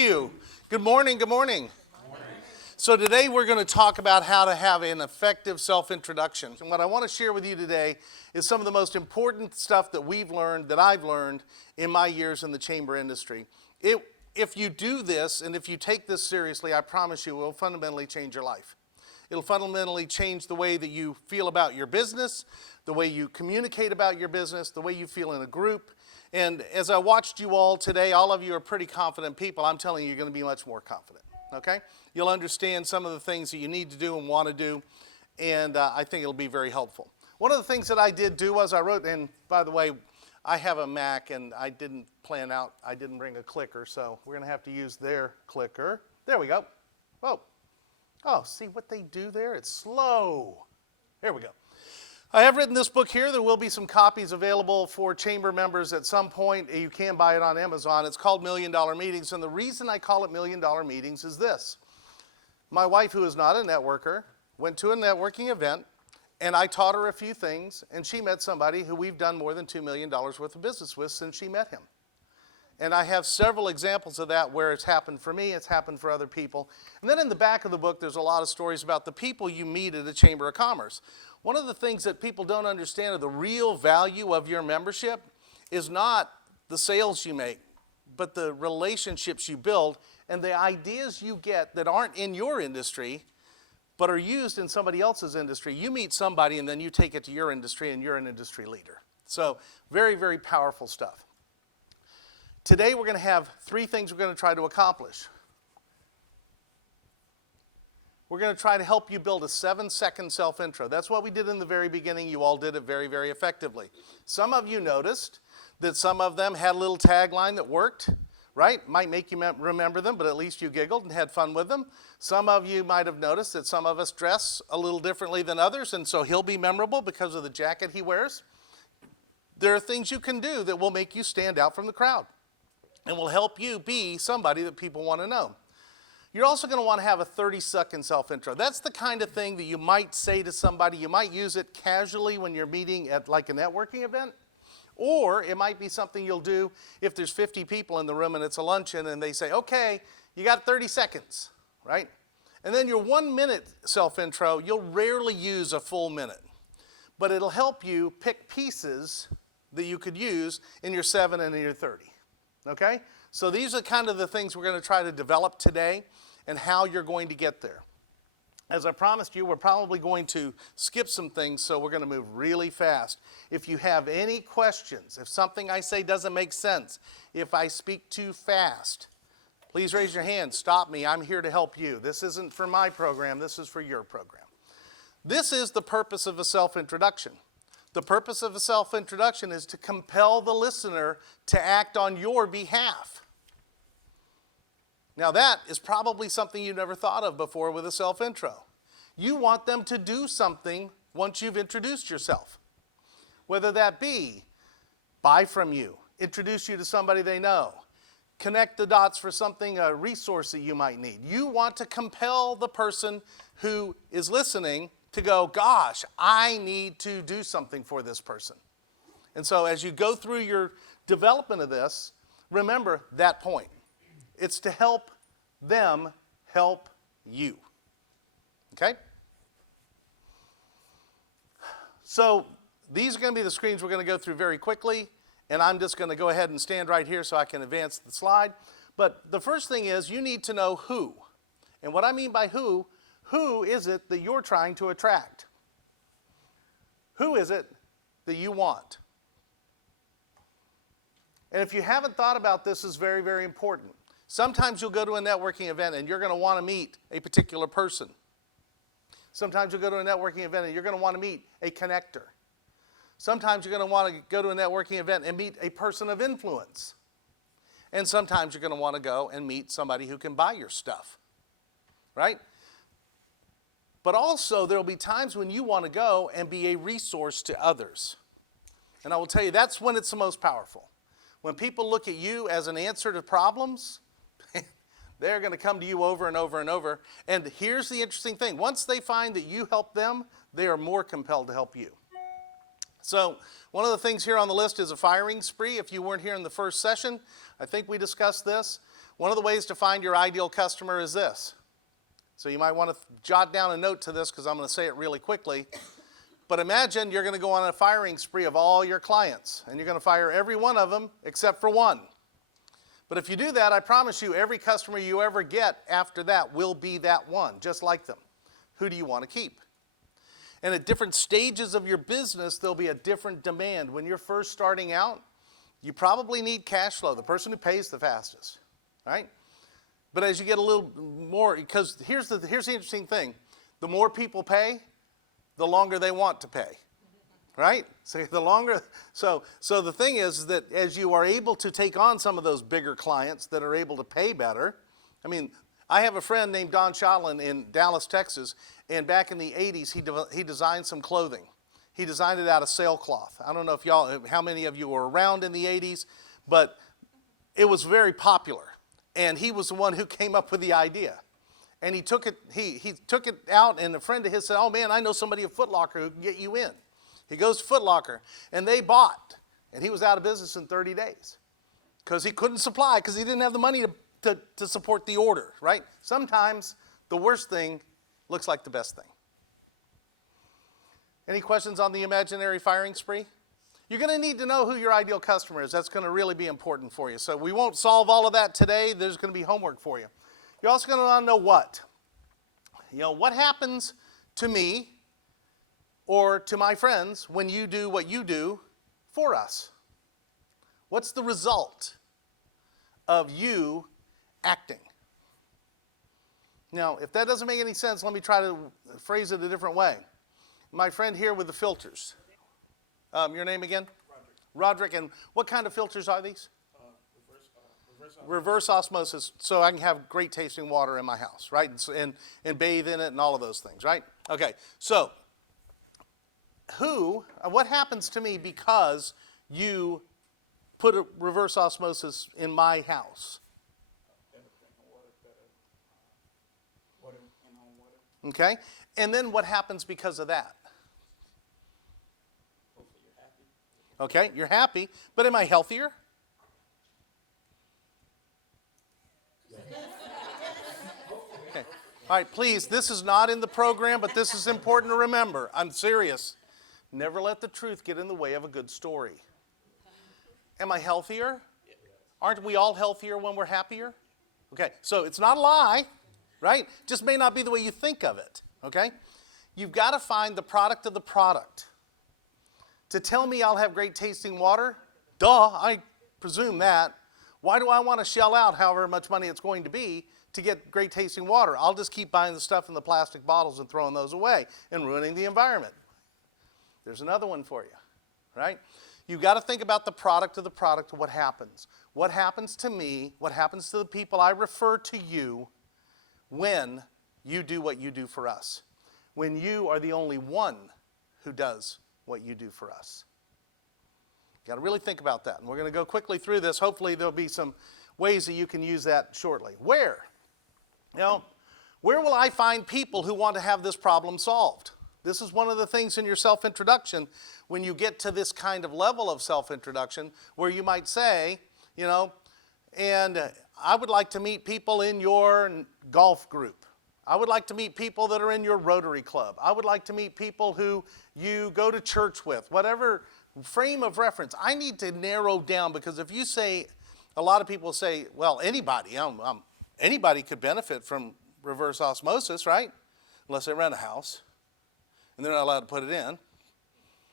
you. Good morning, good morning. So today we're going to talk about how to have an effective self-introduction. And what I want to share with you today is some of the most important stuff that I've learned in my years in the chamber industry. If you do this and if you take this seriously, I promise you it will fundamentally change your life. It'll fundamentally change the way that you feel about your business, the way you communicate about your business, the way you feel in a group. And as I watched you all today, all of you are pretty confident people. I'm telling you, you're going to be much more confident, okay? You'll understand some of the things that you need to do and want to do, and I think it'll be very helpful. One of the things that I did do was I wrote, and by the way, I have a Mac, and I didn't bring a clicker, so we're going to have to use their clicker. There we go. Whoa. Oh, see what they do there? It's slow. There we go. I have written this book here. There will be some copies available for chamber members at some point. You can buy it on Amazon. It's called $1 Million Meetings, and the reason I call it $1 Million Meetings is this. My wife, who is not a networker, went to a networking event, and I taught her a few things, and she met somebody who we've done more than $2 million worth of business with since she met him. And I have several examples of that where it's happened for me, it's happened for other people. And then in the back of the book, there's a lot of stories about the people you meet at a Chamber of Commerce. One of the things that people don't understand of the real value of your membership is not the sales you make, but the relationships you build and the ideas you get that aren't in your industry, but are used in somebody else's industry. You meet somebody and then you take it to your industry and you're an industry leader. So very, very powerful stuff. Today we're going to have three things we're going to try to accomplish. We're going to try to help you build a 7-second self-intro. That's what we did in the very beginning. You all did it very, very effectively. Some of you noticed that some of them had a little tagline that worked, right? Might make you remember them, but at least you giggled and had fun with them. Some of you might have noticed that some of us dress a little differently than others, and so he'll be memorable because of the jacket he wears. There are things you can do that will make you stand out from the crowd and will help you be somebody that people want to know. You're also going to want to have a 30-second self-intro. That's the kind of thing that you might say to somebody. You might use it casually when you're meeting at like a networking event, or it might be something you'll do if there's 50 people in the room and it's a luncheon and they say, okay, you got 30 seconds, right? And then your 1-minute self-intro, you'll rarely use a full minute, but it'll help you pick pieces that you could use in your 7 and in your 30, okay? So these are kind of the things we're going to try to develop today and how you're going to get there. As I promised you, we're probably going to skip some things, so we're going to move really fast. If you have any questions, if something I say doesn't make sense, if I speak too fast, please raise your hand. Stop me. I'm here to help you. This isn't for my program. This is for your program. This is the purpose of a self-introduction. The purpose of a self-introduction is to compel the listener to act on your behalf. Now that is probably something you've never thought of before with a self-intro. You want them to do something once you've introduced yourself. Whether that be buy from you, introduce you to somebody they know, connect the dots for something, a resource that you might need. You want to compel the person who is listening to go, gosh, I need to do something for this person. And so as you go through your development of this, remember that point. It's to help them help you. Okay? So these are going to be the screens we're going to go through very quickly, and I'm just going to go ahead and stand right here so I can advance the slide. But the first thing is you need to know who. And what I mean by who is it that you're trying to attract? Who is it that you want? And if you haven't thought about this, it's very, very important. Sometimes you'll go to a networking event and you're going to want to meet a particular person. Sometimes you'll go to a networking event and you're going to want to meet a connector. Sometimes you're going to want to go to a networking event and meet a person of influence. And sometimes you're going to want to go and meet somebody who can buy your stuff, right? But also there will be times when you want to go and be a resource to others. And I will tell you, that's when it's the most powerful. When people look at you as an answer to problems, they're going to come to you over and over and over. And here's the interesting thing. Once they find that you help them, they are more compelled to help you. So one of the things here on the list is a firing spree. If you weren't here in the first session, I think we discussed this. One of the ways to find your ideal customer is this. So you might want to jot down a note to this because I'm going to say it really quickly. But imagine you're going to go on a firing spree of all your clients, and you're going to fire every one of them except for one. But if you do that, I promise you every customer you ever get after that will be that one, just like them. Who do you want to keep? And at different stages of your business, there'll be a different demand. When you're first starting out, you probably need cash flow, the person who pays the fastest, right? But as you get a little more, because here's the interesting thing. The more people pay, the longer they want to pay, right? So the thing is that as you are able to take on some of those bigger clients that are able to pay better, I mean, I have a friend named Don Shotlin in Dallas, Texas, and back in the 80s, he designed some clothing. He designed it out of sailcloth. I don't know how many of you were around in the 80s, but it was very popular. And he was the one who came up with the idea. And he took it out, and a friend of his said, oh man, I know somebody at Foot Locker who can get you in. He goes to Foot Locker, and they bought. And he was out of business in 30 days because he couldn't supply because he didn't have the money to support the order, right? Sometimes the worst thing looks like the best thing. Any questions on the imaginary firing spree? You're going to need to know who your ideal customer is. That's going to really be important for you. So we won't solve all of that today. There's going to be homework for you. You're also going to want to know what. What happens to me or to my friends when you do what you do for us? What's the result of you acting? Now, if that doesn't make any sense, let me try to phrase it a different way. My friend here with the filters. Your name again? Roderick. And what kind of filters are these? Reverse osmosis, so I can have great tasting water in my house, right? And bathe in it and all of those things, right? Okay, so what happens to me because you put a reverse osmosis in my house? Okay, and then what happens because of that? Okay, you're happy, but am I healthier? Okay. All right, please, this is not in the program, but this is important to remember. I'm serious. Never let the truth get in the way of a good story. Am I healthier? Aren't we all healthier when we're happier? Okay, so it's not a lie, right? Just may not be the way you think of it, okay? You've got to find the product of the product. To tell me I'll have great tasting water, duh, I presume that. Why do I want to shell out however much money it's going to be to get great tasting water? I'll just keep buying the stuff in the plastic bottles and throwing those away and ruining the environment. There's another one for you, right? You've got to think about the product of the product, what happens. What happens to me, what happens to the people I refer to you when you do what you do for us. When you are the only one who does what you do for us. You've got to really think about that. And we're going to go quickly through this. Hopefully there'll be some ways that you can use that shortly. Where? Where will I find people who want to have this problem solved? This is one of the things in your self-introduction when you get to this kind of level of self-introduction where you might say, and I would like to meet people in your golf group. I would like to meet people that are in your Rotary Club. I would like to meet people who you go to church with. Whatever frame of reference, I need to narrow down because if you say, a lot of people say, well, anybody could benefit from reverse osmosis, right? Unless they rent a house and they're not allowed to put it in.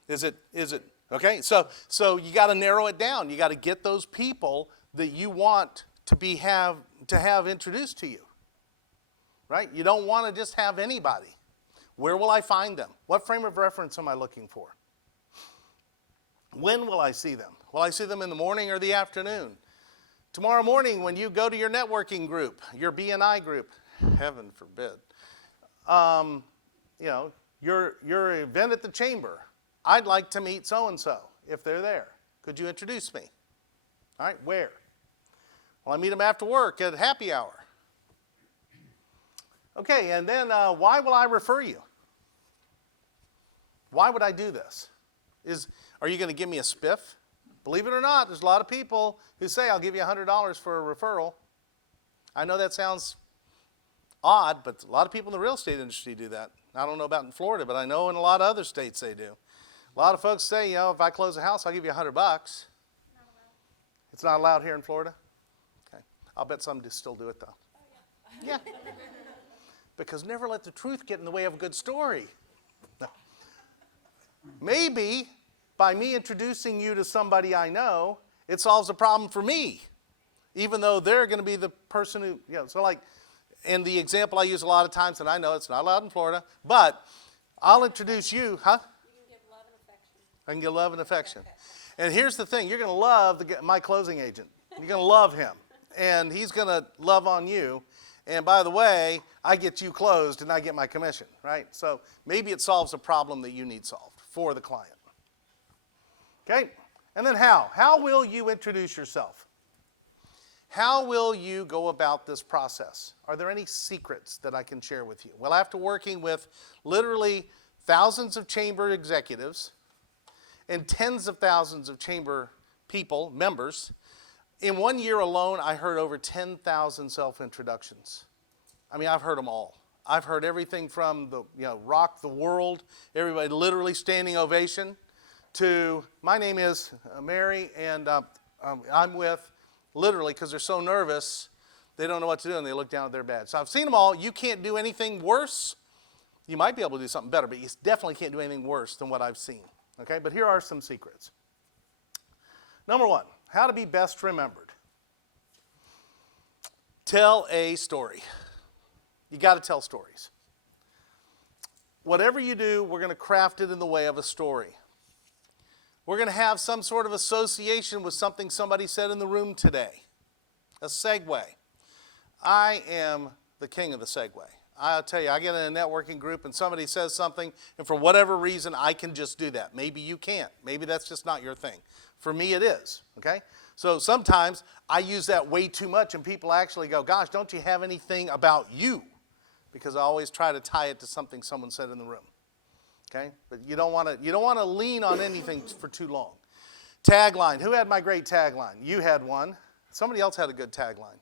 Is it, okay? So you got to narrow it down. You got to get those people that you want to have introduced to you. Right? You don't want to just have anybody. Where will I find them? What frame of reference am I looking for? When will I see them? Will I see them in the morning or the afternoon? Tomorrow morning when you go to your networking group, your B&I group, heaven forbid, your event at the chamber, I'd like to meet so-and-so if they're there. Could you introduce me? All right, where? Well, I meet them after work at happy hour. Okay, and then why will I refer you? Why would I do this? Are you going to give me a spiff? Believe it or not, there's a lot of people who say, I'll give you $100 for a referral. I know that sounds odd, but a lot of people in the real estate industry do that. I don't know about in Florida, but I know in a lot of other states they do. A lot of folks say, if I close a house, I'll give you $100. It's not allowed here in Florida? Okay. I'll bet some still do it, though. Yeah. Because never let the truth get in the way of a good story. No. Maybe by me introducing you to somebody I know, it solves a problem for me, even though they're going to be the person who, so like, and the example I use a lot of times, and I know it's not allowed in Florida, but I'll introduce you, huh? You can give love and affection. I can give love and affection. And here's the thing, you're going to love my closing agent. You're going to love him, and he's going to love on you. And by the way, I get you closed and I get my commission, right? So maybe it solves a problem that you need solved for the client. Okay? And then how? How will you introduce yourself? How will you go about this process? Are there any secrets that I can share with you? Well, after working with literally thousands of chamber executives and tens of thousands of chamber people, members, in 1 year alone, I heard over 10,000 self-introductions. I mean, I've heard them all. I've heard everything from the, rock the world, everybody literally standing ovation, to my name is Mary, and I'm with, literally, because they're so nervous, they don't know what to do, and they look down at their badge. So I've seen them all. You can't do anything worse. You might be able to do something better, but you definitely can't do anything worse than what I've seen. Okay, but here are some secrets. Number one, how to be best remembered. Tell a story. You got to tell stories. Whatever you do, we're going to craft it in the way of a story. We're going to have some sort of association with something somebody said in the room today. A segue. I am the king of the segue. I'll tell you, I get in a networking group and somebody says something, and for whatever reason, I can just do that. Maybe you can't. Maybe that's just not your thing. For me, it is, okay? So sometimes I use that way too much, and people actually go, gosh, don't you have anything about you? Because I always try to tie it to something someone said in the room, okay? But you don't want to lean on anything for too long. Tagline. Who had my great tagline? You had one. Somebody else had a good tagline.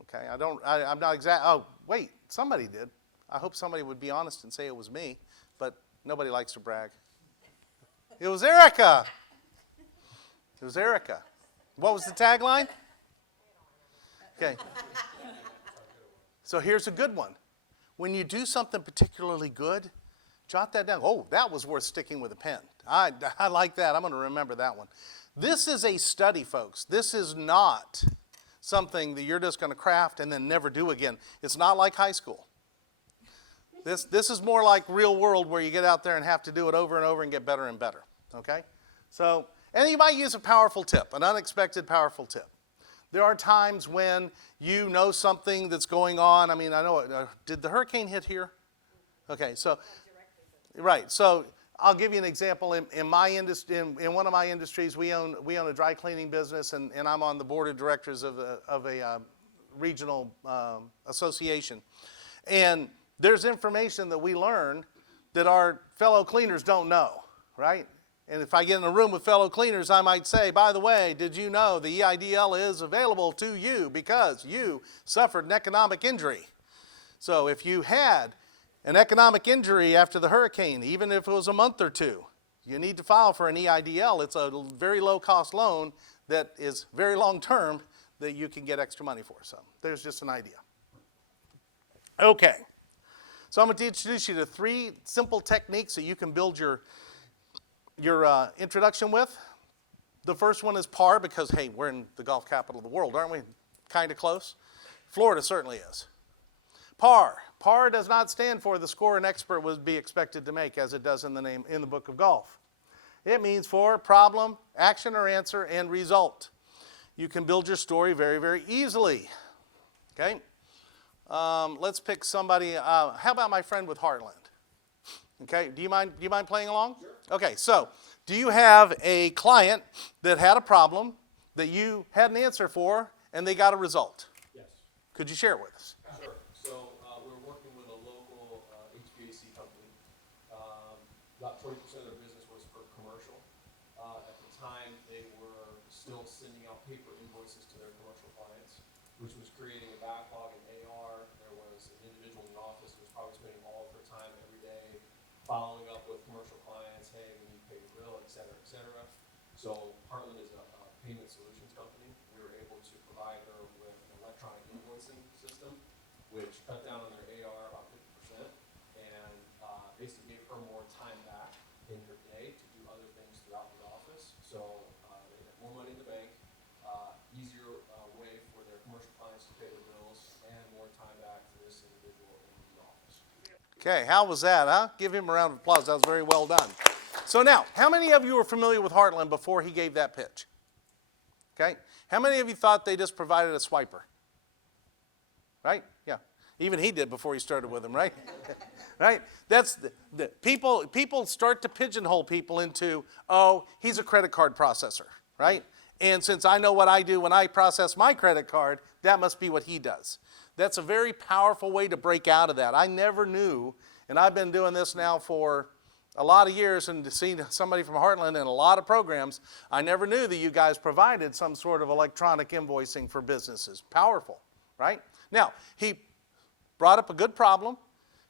Okay, I'm not exact. Oh, wait, somebody did. I hope somebody would be honest and say it was me, but nobody likes to brag. It was Erica. It was Erica. What was the tagline? Okay. So here's a good one. When you do something particularly good, jot that down. Oh, that was worth sticking with a pen. I like that. I'm going to remember that one. This is a study, folks. This is not something that you're just going to craft and then never do again. It's not like high school. This is more like real world where you get out there and have to do it over and over and get better and better. Okay? So, and you might use a powerful tip, an unexpected powerful tip. There are times when you know something that's going on. I mean, I know, did the hurricane hit here? Okay, so, right. So I'll give you an example. In my industry, in one of my industries, we own a dry cleaning business, and I'm on the board of directors of a regional association. And there's information that we learn that our fellow cleaners don't know, right? And if I get in a room with fellow cleaners, I might say, by the way, did you know the EIDL is available to you because you suffered an economic injury? So if you had an economic injury after the hurricane, even if it was a month or two, you need to file for an EIDL. It's a very low-cost loan that is very long-term that you can get extra money for. So there's just an idea. Okay. So I'm going to introduce you to 3 simple techniques that you can build your introduction with. The first one is par because, hey, we're in the golf capital of the world, aren't we? Kind of close. Florida certainly is. Par. Par does not stand for the score an expert would be expected to make, as it does in the book of golf. It means for problem, action or answer, and result. You can build your story very, very easily. Okay? Let's pick somebody. How about my friend with Heartland? Okay, do you mind playing along? Sure. Okay, so do you have a client that had a problem that you had an answer for and they got a result? Yes. Could you share it with us? Sure. So we're working with a local HVAC company. About 20% of their business was for commercial. At the time, they were still sending out paper invoices to their commercial clients. which was creating a backlog in AR. There was an individual in the office who was probably spending all of her time every day following up with commercial clients, hey, we need to pay the bill, et cetera, et cetera. So Heartland is a payment solutions company. We were able to provide her with an electronic invoicing system, which cut down on their AR about 50% and basically gave her more time back in her day to do other things throughout the office. So they had more money in the bank, easier way for their commercial clients to pay their bills, and more time back for this individual in the office. Okay, how was that, huh? Give him a round of applause. That was very well done. So now, how many of you were familiar with Heartland before he gave that pitch? Okay, how many of you thought they just provided a swiper? Right? Yeah. Even he did before he started with him, right? Right? That's the people start to pigeonhole people into, oh, he's a credit card processor, right? And since I know what I do when I process my credit card, that must be what he does. That's a very powerful way to break out of that. I never knew, and I've been doing this now for a lot of years, and to see somebody from Heartland in a lot of programs, I never knew that you guys provided some sort of electronic invoicing for businesses. Powerful, right? Now, he brought up a good problem,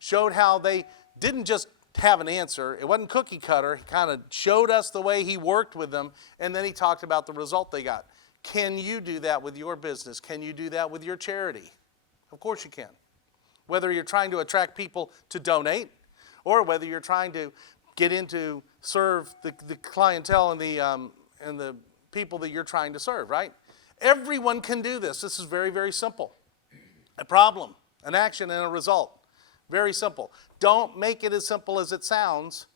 showed how they didn't just have an answer. It wasn't cookie cutter. He kind of showed us the way he worked with them, and then he talked about the result they got. Can you do that with your business? Can you do that with your charity? Of course you can. Whether you're trying to attract people to donate, or whether you're trying to get into serve the clientele and the people that you're trying to serve, right? Everyone can do this. This is very, very simple. A problem, an action, and a result. Very simple. Don't make it as simple as it sounds.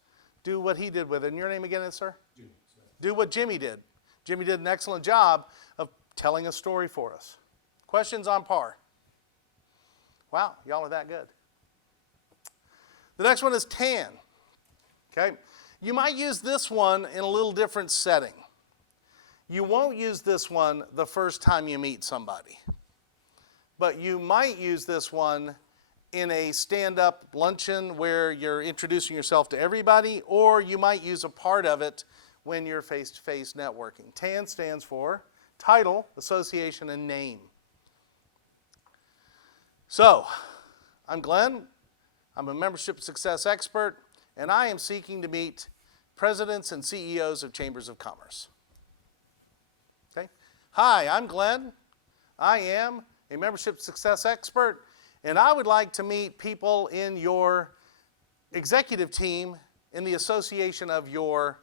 Do what he did with it. And your name again is, sir? Jimmy. Do what Jimmy did. Jimmy did an excellent job of telling a story for us. Questions on par? Wow, y'all are that good. The next one is TAN. Okay? You might use this one in a little different setting. You won't use this one the first time you meet somebody. But you might use this one in a stand-up luncheon where you're introducing yourself to everybody, or you might use a part of it when you're face-to-face networking. TAN stands for Title, Association, and Name. So, I'm Glenn. I'm a membership success expert, and I am seeking to meet presidents and CEOs of chambers of commerce. Okay? Hi, I'm Glenn. I am a membership success expert, and I would like to meet people in your executive team in the association of your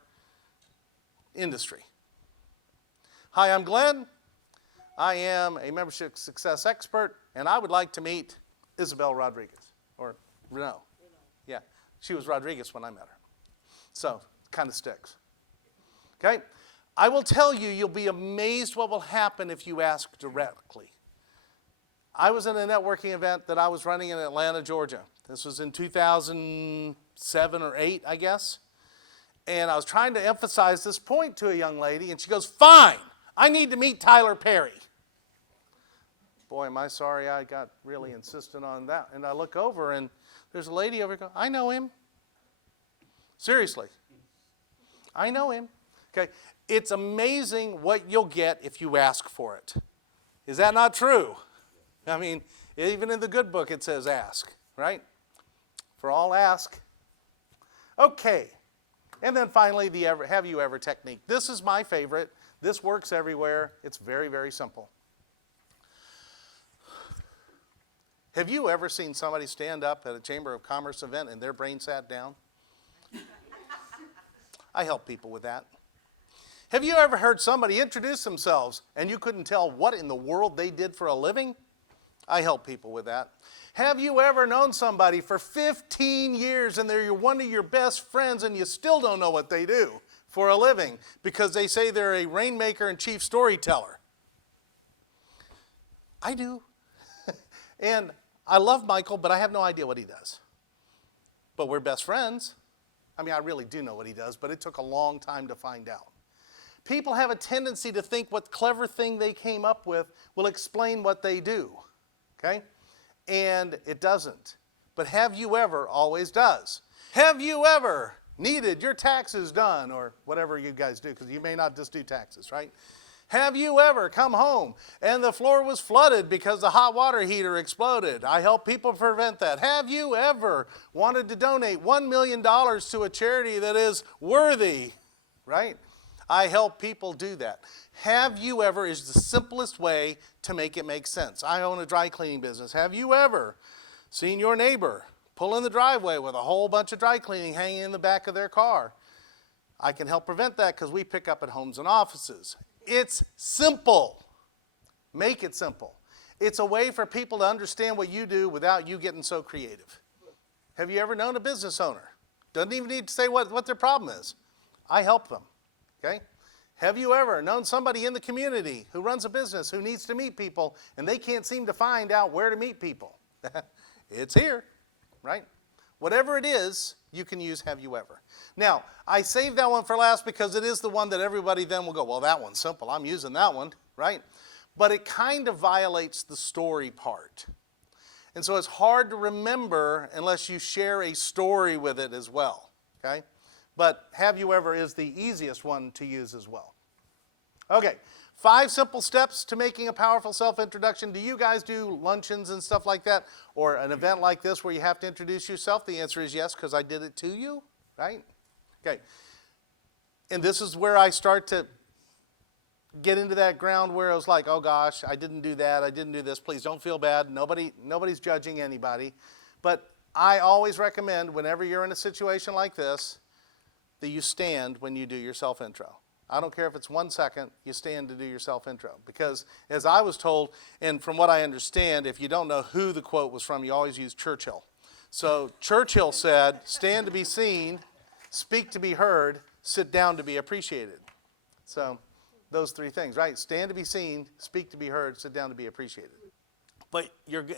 industry. Hi, I'm Glenn. I am a membership success expert, and I would like to meet Isabel Rodriguez, or Renault. Yeah, she was Rodriguez when I met her. So, kind of sticks. Okay? I will tell you, you'll be amazed what will happen if you ask directly. I was in a networking event that I was running in Atlanta, Georgia. This was in 2007 or 8, I guess. And I was trying to emphasize this point to a young lady, and she goes, fine, I need to meet Tyler Perry. Boy, am I sorry I got really insistent on that. And I look over, and there's a lady over there going, I know him. Seriously. I know him. Okay, it's amazing what you'll get if you ask for it. Is that not true? I mean, even in the good book it says ask, right? For all ask. Okay. And then finally, the have you ever technique. This is my favorite. This works everywhere. It's very, very simple. Have you ever seen somebody stand up at a Chamber of Commerce event and their brain sat down? I help people with that. Have you ever heard somebody introduce themselves and you couldn't tell what in the world they did for a living? I help people with that. Have you ever known somebody for 15 years and they're one of your best friends and you still don't know what they do for a living because they say they're a rainmaker and chief storyteller? I do. And I love Michael, but I have no idea what he does. But we're best friends. I mean, I really do know what he does, but it took a long time to find out. People have a tendency to think what clever thing they came up with will explain what they do, okay? And it doesn't. But have you ever always does. Have you ever needed your taxes done, or whatever you guys do, because you may not just do taxes, right? Have you ever come home and the floor was flooded because the hot water heater exploded? I help people prevent that. Have you ever wanted to donate $1 million to a charity that is worthy? Right? I help people do that. Have you ever is the simplest way to make it make sense. I own a dry cleaning business. Have you ever seen your neighbor pull in the driveway with a whole bunch of dry cleaning hanging in the back of their car? I can help prevent that because we pick up at homes and offices. It's simple. Make it simple. It's a way for people to understand what you do without you getting so creative. Have you ever known a business owner? Doesn't even need to say what their problem is. I help them. Okay? Have you ever known somebody in the community who runs a business who needs to meet people and they can't seem to find out where to meet people? It's here, right? Whatever it is, you can use have you ever. Now, I saved that one for last because it is the one that everybody then will go, well, that one's simple. I'm using that one, right? But it kind of violates the story part. And so it's hard to remember unless you share a story with it as well, okay? But have you ever is the easiest one to use as well. Okay, 5 simple steps to making a powerful self-introduction. Do you guys do luncheons and stuff like that? Or an event like this where you have to introduce yourself? The answer is yes, because I did it to you, right? Okay, and this is where I start to get into that ground where I was like, oh gosh, I didn't do that, I didn't do this. Please don't feel bad. Nobody's judging anybody. But I always recommend whenever you're in a situation like this that you stand when you do your self-intro. I don't care if it's 1 second, you stand to do your self-intro. Because as I was told, and from what I understand, if you don't know who the quote was from, you always use Churchill. So Churchill said, stand to be seen, speak to be heard, sit down to be appreciated. So those 3 things, right? Stand to be seen, speak to be heard, sit down to be appreciated. But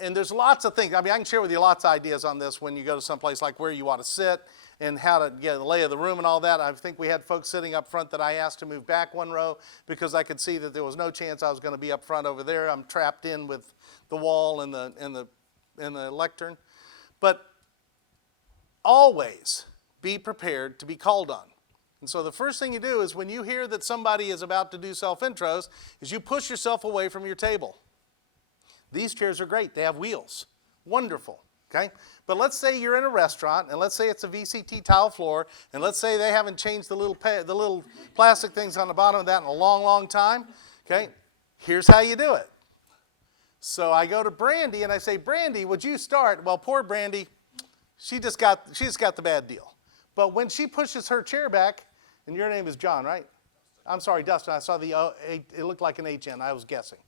and there's lots of things. I mean, I can share with you lots of ideas on this when you go to someplace like where you ought to sit and how to get the lay of the room and all that. I think we had folks sitting up front that I asked to move back 1 row because I could see that there was no chance I was going to be up front over there. I'm trapped in with the wall and the lectern. But always be prepared to be called on. And so the first thing you do is when you hear that somebody is about to do self-intros is you push yourself away from your table. These chairs are great. They have wheels. Wonderful, okay? But let's say you're in a restaurant, and let's say it's a VCT tile floor, and let's say they haven't changed the little plastic things on the bottom of that in a long, long time, okay? Here's how you do it. So I go to Brandy, and I say, Brandy, would you start? Well, poor Brandy, she just got the bad deal. But when she pushes her chair back, and your name is John, right? I'm sorry, Dustin. I saw it looked like an HN. I was guessing.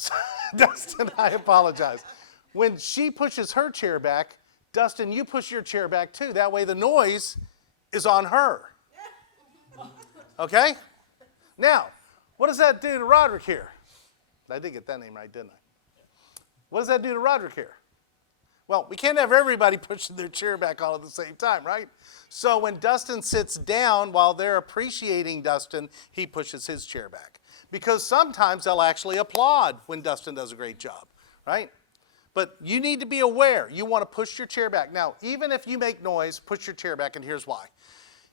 So, Dustin, I apologize. When she pushes her chair back, Dustin, you push your chair back too. That way the noise is on her. Okay? Now, what does that do to Roderick here? I did get that name right, didn't I? What does that do to Roderick here? Well, we can't have everybody pushing their chair back all at the same time, right? So when Dustin sits down while they're appreciating Dustin, he pushes his chair back. Because sometimes they'll actually applaud when Dustin does a great job, right? But you need to be aware. You want to push your chair back. Now, even if you make noise, push your chair back, and here's why.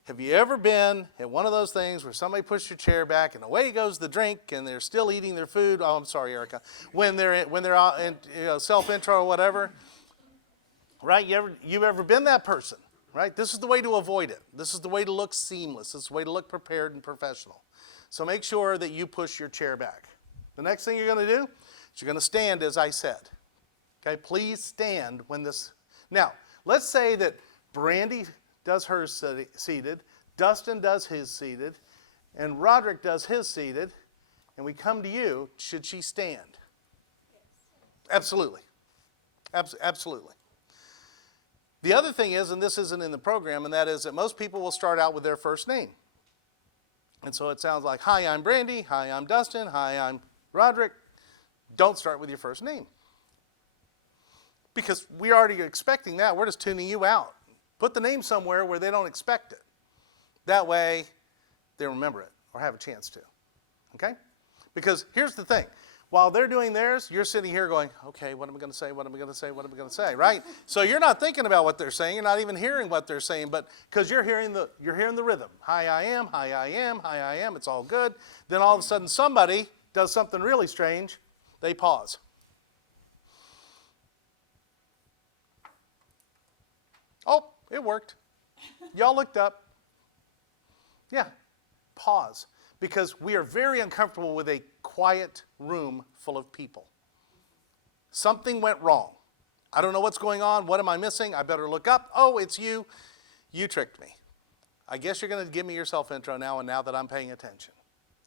Have you ever been at one of those things where somebody pushed your chair back and away goes the drink and they're still eating their food? Oh, I'm sorry, Erica. When they're out in self-intro or whatever, right? You've ever been that person, right? This is the way to avoid it. This is the way to look seamless. This is the way to look prepared and professional. So make sure that you push your chair back. The next thing you're going to do is you're going to stand as I said. Okay, please stand when this. Now, let's say that Brandy does hers seated, Dustin does his seated, and Roderick does his seated, and we come to you. Should she stand? Yes. Absolutely. Absolutely. The other thing is, and this isn't in the program, and that is that most people will start out with their first name. And so it sounds like, hi, I'm Brandy, hi, I'm Dustin, hi, I'm Roderick. Don't start with your first name. Because we're already expecting that. We're just tuning you out. Put the name somewhere where they don't expect it. That way, they remember it or have a chance to. Okay? Because here's the thing. While they're doing theirs, you're sitting here going, okay, what am I going to say? What am I going to say? What am I going to say? Right? So you're not thinking about what they're saying. You're not even hearing what they're saying, but because you're hearing the rhythm. Hi, I am. Hi, I am. Hi, I am. It's all good. Then all of a sudden somebody does something really strange. They pause. Oh, it worked. Y'all looked up. Yeah, pause. Because we are very uncomfortable with a quiet room full of people. Something went wrong. I don't know what's going on. What am I missing? I better look up. Oh, it's you. You tricked me. I guess you're going to give me your self-intro now, and now that I'm paying attention.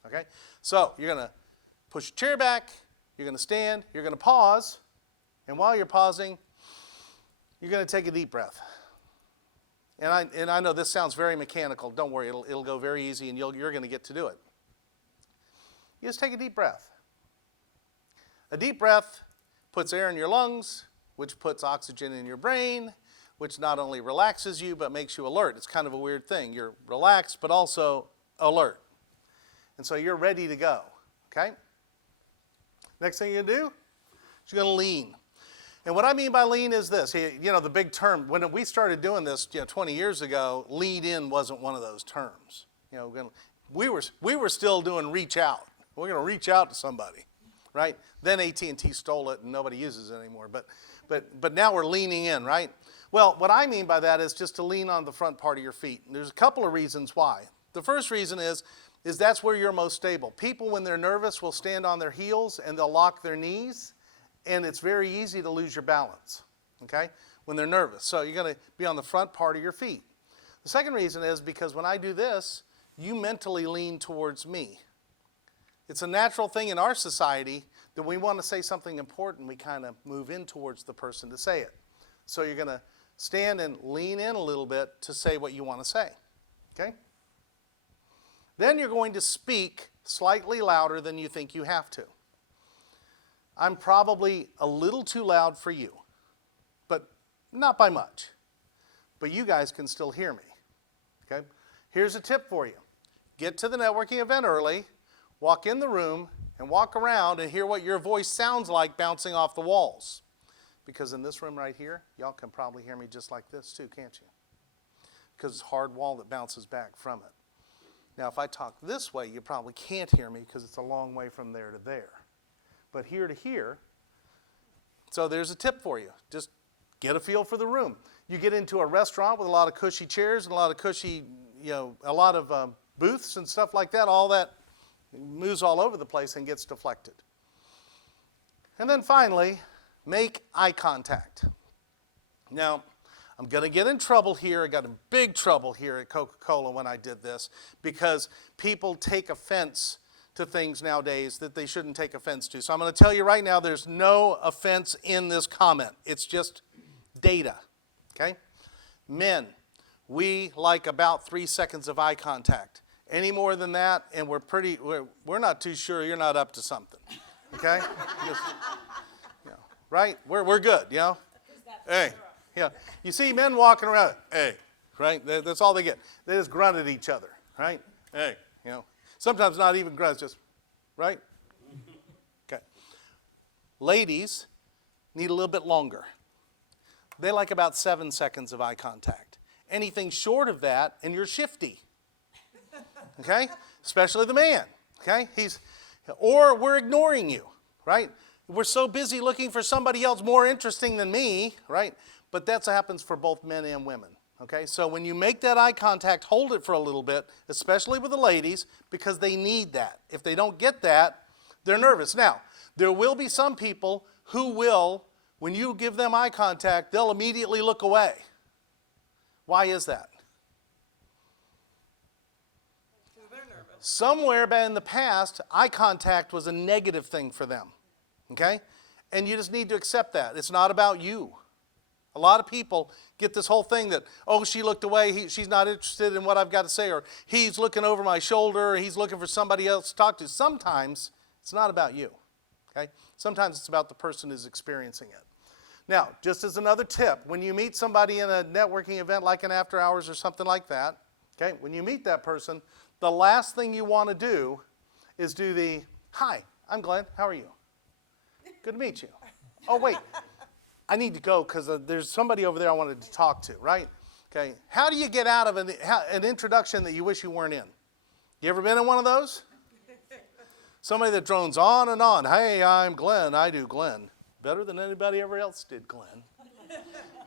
Okay? So you're going to push your chair back. You're going to stand. You're going to pause. And while you're pausing, you're going to take a deep breath. And I know this sounds very mechanical. Don't worry, it'll go very easy, and you're going to get to do it. You just take a deep breath. A deep breath puts air in your lungs, which puts oxygen in your brain, which not only relaxes you, but makes you alert. It's kind of a weird thing. You're relaxed, but also alert. And so you're ready to go, okay? Next thing you're going to do is you're going to lean. And what I mean by lean is this. You know, the big term, when we started doing this 20 years ago, lean in wasn't one of those terms. You know, we were still doing reach out. We're going to reach out to somebody, right? Then AT&T stole it and nobody uses it anymore. But now we're leaning in, right? Well, what I mean by that is just to lean on the front part of your feet. And there's a couple of reasons why. The first reason is that's where you're most stable. People, when they're nervous, will stand on their heels and they'll lock their knees. And it's very easy to lose your balance, okay, when they're nervous. So you're going to be on the front part of your feet. The second reason is because when I do this, you mentally lean towards me. It's a natural thing in our society that we want to say something important, we kind of move in towards the person to say it. So you're going to stand and lean in a little bit to say what you want to say, okay? Then you're going to speak slightly louder than you think you have to. I'm probably a little too loud for you, but not by much. But you guys can still hear me, okay? Here's a tip for you. Get to the networking event early, walk in the room, and walk around and hear what your voice sounds like bouncing off the walls. Because in this room right here, y'all can probably hear me just like this too, can't you? Because it's a hard wall that bounces back from it. Now, if I talk this way, you probably can't hear me because it's a long way from there to there. But here to here, so there's a tip for you. Just get a feel for the room. You get into a restaurant with a lot of cushy chairs and a lot of cushy, a lot of booths and stuff like that. All that moves all over the place and gets deflected. And then finally, make eye contact. Now, I'm going to get in trouble here. I got in big trouble here at Coca-Cola when I did this because people take offense to things nowadays that they shouldn't take offense to. So I'm going to tell you right now, there's no offense in this comment. It's just data, okay? Men, we like about 3 seconds of eye contact. Any more than that, and we're not too sure you're not up to something, okay? Just, right? We're good, Hey, yeah. You see men walking around, hey, right? That's all they get. They just grunt at each other, right? Hey, Sometimes not even grunts, just, right? Okay. Ladies need a little bit longer. They like about 7 seconds of eye contact. Anything short of that, and you're shifty. Okay? Especially the man. Okay? Or we're ignoring you, right? We're so busy looking for somebody else more interesting than me, right? But that happens for both men and women. Okay, so when you make that eye contact, hold it for a little bit, especially with the ladies, because they need that. If they don't get that, they're nervous. Now, there will be some people who will, when you give them eye contact, they'll immediately look away. Why is that? Because they're nervous. Somewhere back in the past, eye contact was a negative thing for them. Okay? And you just need to accept that. It's not about you. A lot of people get this whole thing that, oh, she looked away, she's not interested in what I've got to say, or he's looking over my shoulder, or he's looking for somebody else to talk to. Sometimes it's not about you, okay? Sometimes it's about the person who's experiencing it. Now, just as another tip, when you meet somebody in a networking event like an after hours or something like that, okay, when you meet that person, the last thing you want to do is do the, hi, I'm Glenn, how are you? Good to meet you. Oh, wait. I need to go because there's somebody over there I wanted to talk to, right? Okay. How do you get out of an introduction that you wish you weren't in? You ever been in one of those? Somebody that drones on and on. Hey, I'm Glenn. I do Glenn. Better than anybody ever else did Glenn.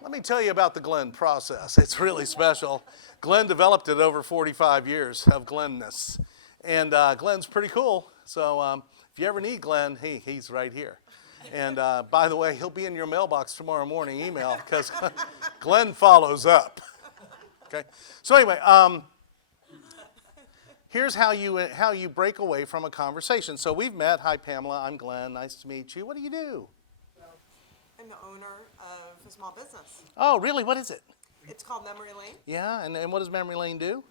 Let me tell you about the Glenn process. It's really special. Glenn developed it over 45 years of Glennness. And Glenn's pretty cool. So if you ever need Glenn, he's right here. And by the way, he'll be in your mailbox tomorrow morning email because Glenn follows up. Okay. So anyway, here's how you break away from a conversation. So we've met. Hi, Pamela. I'm Glenn. Nice to meet you. What do you do? I'm the owner of a small business. Oh, really? What is it? It's called Memory Lane. Yeah, and what does Memory Lane do?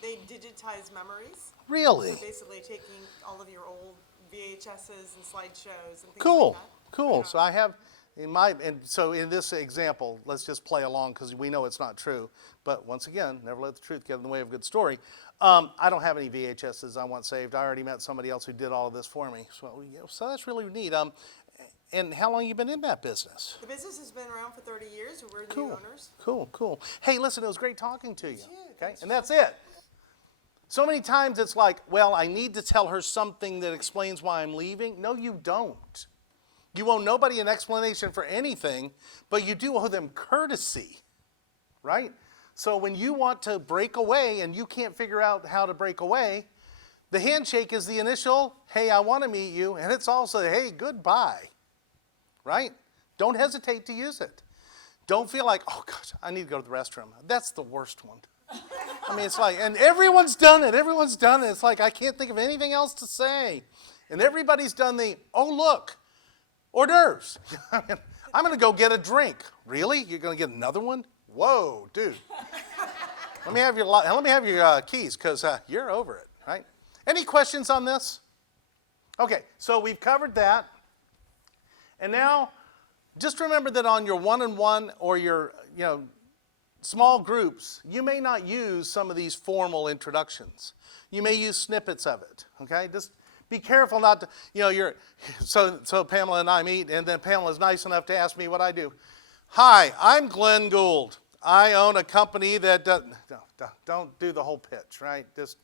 They digitize memories. Really? So basically taking all of your old VHSs and slideshows and things Cool, like that. cool. Yeah. So I have so in this example, let's just play along because we know it's not true. But once again, never let the truth get in the way of a good story. I don't have any VHSs I want saved. I already met somebody else who did all of this for me. So that's really neat. And how long have you been in that business? The business has been around for 30 years. We're the Cool, new owners. cool. Hey, listen, it was great talking to you. You too. Okay, Thanks and for that's it. So many times it's like, well, I need to tell her something that explains why I'm leaving. No, you don't. You owe nobody an explanation for anything, but you do owe them courtesy, right? So when you want to break away and you can't figure out how to break away, the handshake is the initial, hey, I want to meet you, and it's also, hey, goodbye, right? Don't hesitate to use it. Don't feel like, oh, gosh, I need to go to the restroom. That's the worst one. I mean, it's like, and everyone's done it. It's like, I can't think of anything else to say. And everybody's done the, oh, look, hors d'oeuvres. I'm going to go get a drink. Really? You're going to get another one? Whoa, dude. Let me have your keys because you're over it, right? Any questions on this? Okay, so we've covered that. And now, just remember that on your one-on-one or your, small groups, you may not use some of these formal introductions. You may use snippets of it, okay? Just be careful not to, so Pamela and I meet, and then Pamela's nice enough to ask me what I do. Hi, I'm Glenn Gould. I own a company that don't do the whole pitch, right? Just,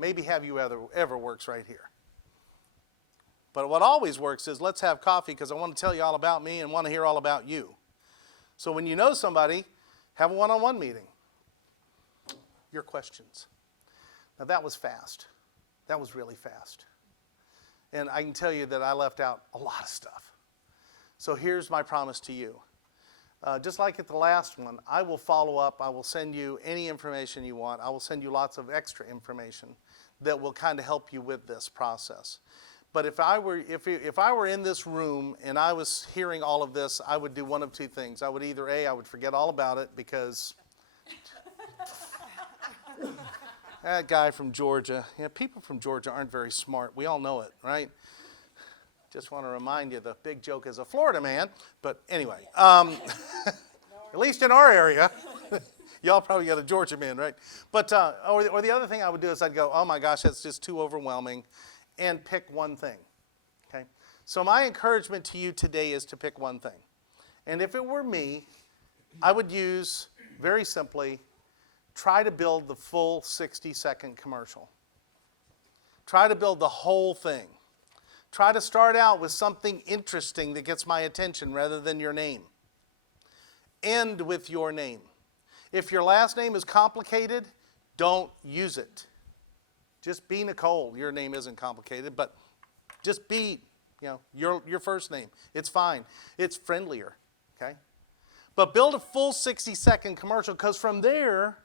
maybe have you ever works right here. But what always works is let's have coffee because I want to tell you all about me and want to hear all about you. So when you know somebody, have a one-on-one meeting. Your questions. Now that was fast. That was really fast. And I can tell you that I left out a lot of stuff. So here's my promise to you. Just like at the last one, I will follow up. I will send you any information you want. I will send you lots of extra information that will kind of help you with this process. But if I were in this room and I was hearing all of this, I would do one of two things. I would either I would forget all about it because that guy from Georgia, people from Georgia aren't very smart. We all know it, right? Just want to remind you, the big joke is a Florida man. But anyway, at least in our area, y'all probably got a Georgia man, right? But or the other thing I would do is I'd go, oh my gosh, that's just too overwhelming. And pick one thing, okay? So my encouragement to you today is to pick one thing. And if it were me, I would use, very simply, try to build the full 60-second commercial. Try to build the whole thing. Try to start out with something interesting that gets my attention rather than your name. End with your name. If your last name is complicated, don't use it. Just be Nicole. Your name isn't complicated, but just be, your first name. It's fine. It's friendlier, okay? But build a full 60-second commercial because from there,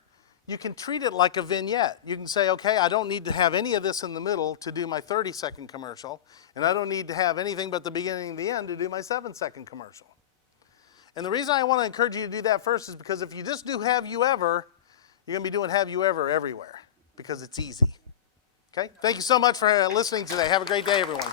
you can treat it like a vignette. You can say, okay, I don't need to have any of this in the middle to do my 30-second commercial, and I don't need to have anything but the beginning and the end to do my 7-second commercial. And the reason I want to encourage you to do that first is because if you just do have you ever, you're going to be doing have you ever everywhere because it's easy. Okay? Thank you so much for listening today. Have a great day, everyone.